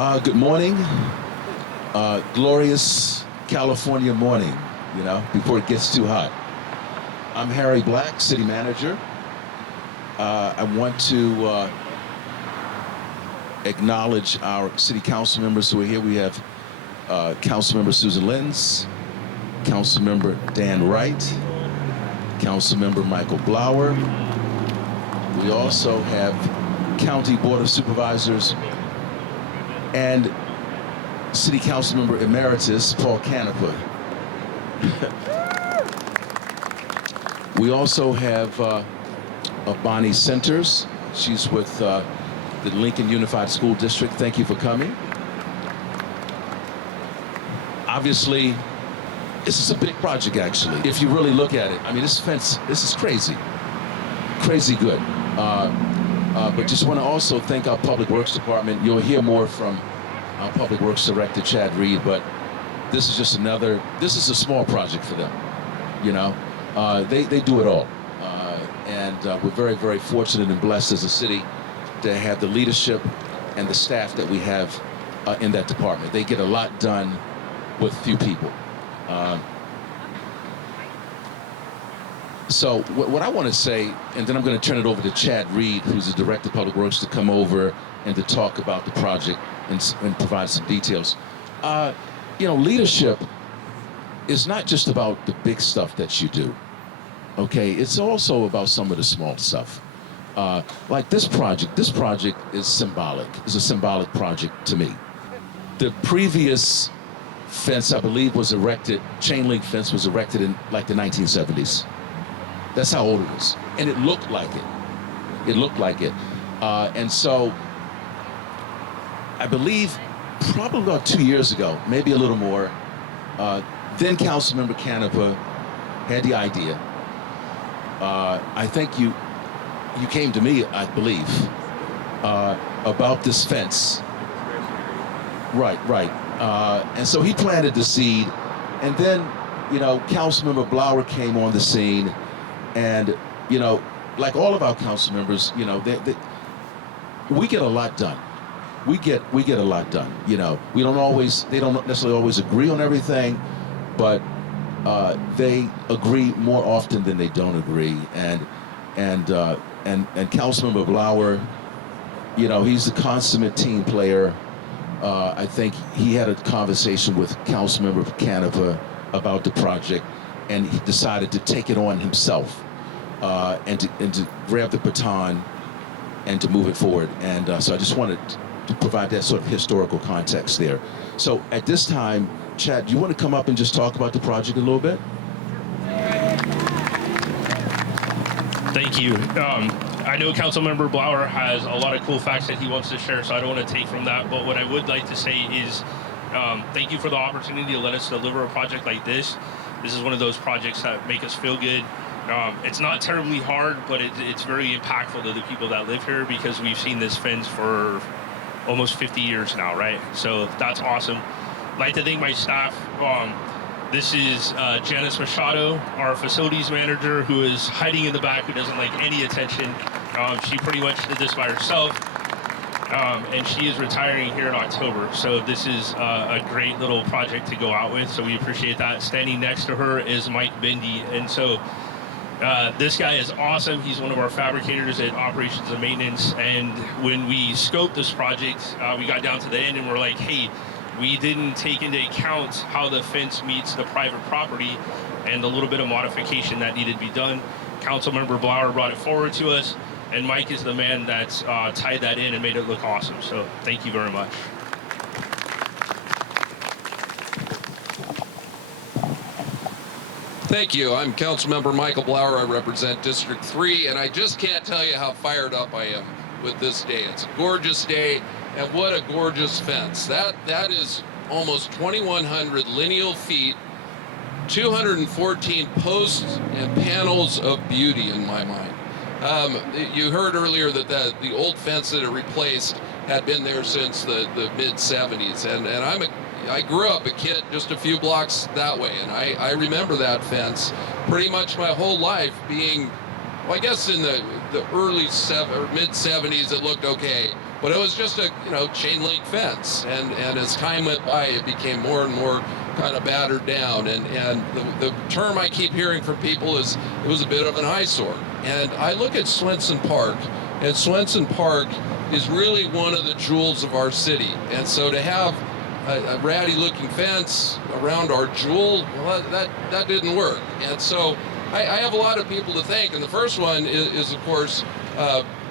Good morning. Glorious California morning, before it gets too hot. I'm Harry Black, City Manager. I want to acknowledge our City Council members who are here. We have Councilmember Susan Lenz, Councilmember Dan Wright, Councilmember Michael Blauer. We also have County Board of Supervisors and City Councilmember Emeritus Paul Canepa. We also have Bonnie Centers. She's with the Lincoln Unified School District. Thank you for coming. Obviously, this is a big project, actually. If you really look at it, I mean, this fence, this is crazy good. But just want to also thank our Public Works Department. You'll hear more from our Public Works Director, Chad Reed, but this is just this is a small project for them, They do it all. And we're very, very fortunate and blessed as a city to have the leadership and the staff that we have in that department. They get a lot done with few people. So what I want to say, and then I'm going to turn it over to Chad Reed, who's the Director of Public Works, to come over and to talk about the project and provide some details. Leadership is not just about the big stuff that you do, okay? It's also about some of the small stuff. Like this project is symbolic. It's a symbolic project to me. The previous fence, I believe, was erected, chain link fence was erected in like the 1970s. That's how old it is. And it looked like it. It looked like it. And so I believe probably about 2 years ago, maybe a little more, then Councilmember Canepa had the idea. I think you came to me, I believe, about this fence. Right. And so he planted the seed. And then, Councilmember Blauer came on the scene. And, like all of our council members, we get a lot done. We get a lot done. They don't necessarily always agree on everything, but they agree more often than they don't agree. And Councilmember Blauer, he's a consummate team player. I think he had a conversation with Councilmember Canepa about the project, and he decided to take it on himself and to grab the baton and to move it forward. And so I just wanted to provide that sort of historical context there. So at this time, Chad, do you want to come up and just talk about the project a little bit? Thank you. I know Councilmember Blauer has a lot of cool facts that he wants to share, so I don't want to take from that. But what I would like to say is thank you for the opportunity to let us deliver a project like this. This is one of those projects that make us feel good. It's not terribly hard, but it's very impactful to the people that live here because we've seen this fence for almost 50 years now, right? So that's awesome. I'd like to thank my staff. This is Janice Machado, our facilities manager, who is hiding in the back, who doesn't like any attention. She pretty much did this by herself. And she is retiring here in October. So this is a great little project to go out with. So we appreciate that. Standing next to her is Mike Bendy. And so this guy is awesome. He's one of our fabricators at operations and maintenance. And when we scoped this project, we got down to the end and we're like, hey, we didn't take into account how the fence meets the private property and the little bit of modification that needed to be done. Councilmember Blauer brought it forward to us. And Mike is the man that's tied that in and made it look awesome. So thank you very much. Thank you. I'm Councilmember Michael Blauer. I represent District 3, and I just can't tell you how fired up I am with this day. It's a gorgeous day, and what a gorgeous fence. That is almost 2,100 lineal feet, 214 posts and panels of beauty in my mind. You heard earlier that the old fence that it replaced had been there since the mid-'70s, and I grew up a kid just a few blocks that way, and I remember that fence pretty much my whole life being well, I guess in the early mid 70s, it looked okay, but it was just a chain link fence, and as time went by, it became more and more kind of battered down, and the term I keep hearing from people is it was a bit of an eyesore. And I look at Swenson Park, and Swenson Park is really one of the jewels of our city, and so to have a ratty looking fence around our jewel, well, that didn't work. And so I have a lot of people to thank, and the first one is of course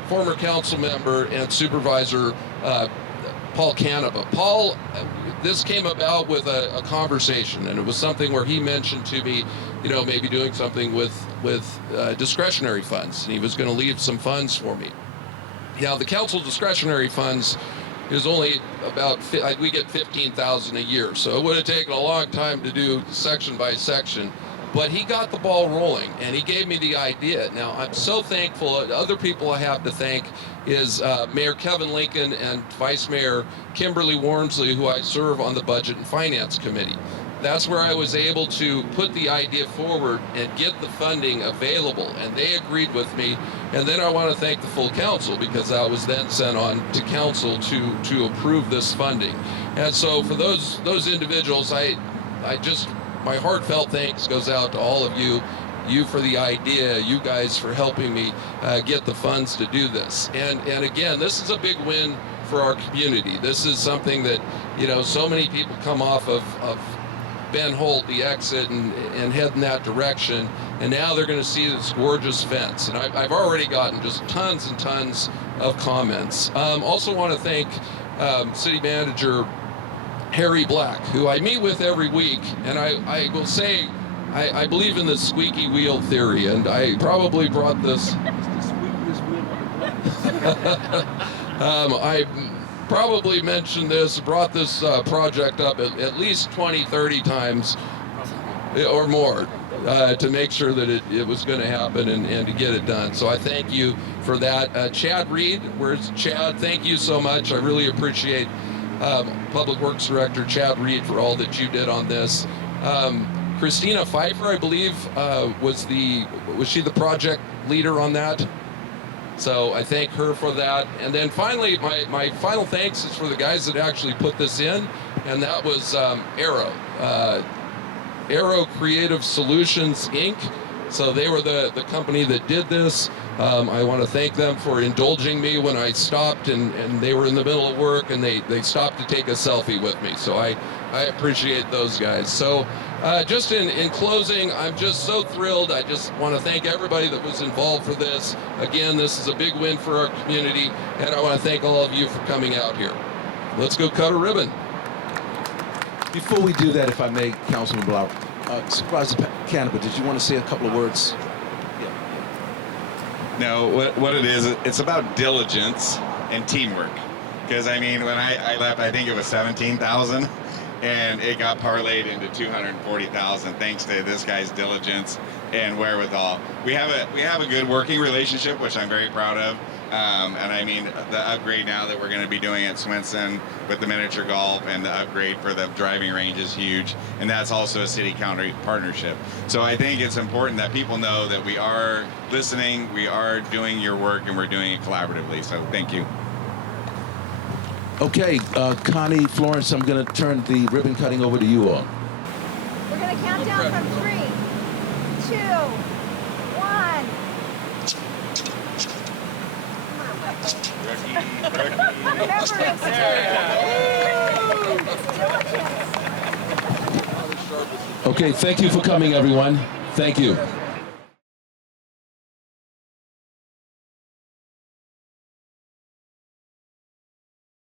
former council member and supervisor Paul Canova. Paul, this came about with a conversation, and it was something where he mentioned to me, maybe doing something with discretionary funds, and he was going to leave some funds for me. Now, the council discretionary funds is only about, we get $15,000 a year, so it would have taken a long time to do section by section. But he got the ball rolling, and he gave me the idea. Now, I'm so thankful. Other people I have to thank is Mayor Kevin Lincoln and Vice Mayor Kimberly Wormsley, who I serve on the Budget and Finance Committee. That's where I was able to put the idea forward and get the funding available, and they agreed with me. And then I want to thank the full council, because that was then sent on to council to approve this funding. And so for those individuals, my heartfelt thanks goes out to all of you for the idea, you guys for helping me get the funds to do this. And again, this is a big win for our community. This is something that, so many people come off of Ben Holt, the exit, and head in that direction, and now they're going to see this gorgeous fence. And I've already gotten just tons and tons of comments. Also want to thank City Manager Harry Black, who I meet with every week, and I will say I believe in the squeaky wheel theory, and I probably brought this I probably mentioned this, brought this project up at least 20, 30 times or more to make sure that it was going to happen and to get it done. So I thank you for that. Chad Reed, where's Chad? Thank you so much. I really appreciate Public Works Director Chad Reed for all that you did on this. Christina Pfeiffer, I believe, was she the project leader on that? So I thank her for that. And then finally, my final thanks is for the guys that actually put this in, and that was Arrow. Arrow Creative Solutions, Inc. So they were the company that did this. I want to thank them for indulging me when I stopped and they were in the middle of work, and they stopped to take a selfie with me. So I appreciate those guys. So just in closing, I'm just so thrilled. I just want to thank everybody that was involved for this. Again, this is a big win for our community, and I want to thank all of you for coming out here. Let's go cut a ribbon. Before we do that, if I may, Councilman Blau, Supervisor Canova, did you want to say a couple of words? No, what it is, it's about diligence and teamwork. Because, I mean, when I left, I think it was 17,000, and it got parlayed into 240,000 thanks to this guy's diligence and wherewithal. We have a good working relationship, which I'm very proud of. And I mean, the upgrade now that we're going to be doing at Swenson with the miniature golf and the upgrade for the driving range is huge. And that's also a city-county partnership. So I think it's important that people know that we are listening, we are doing your work, and we're doing it collaboratively. So thank you. Okay, Connie, Florence, I'm going to turn the ribbon cutting over to you all. We're going to count down from 3, 2, 1. Remember, it's Okay, thank you for coming, everyone. Thank you.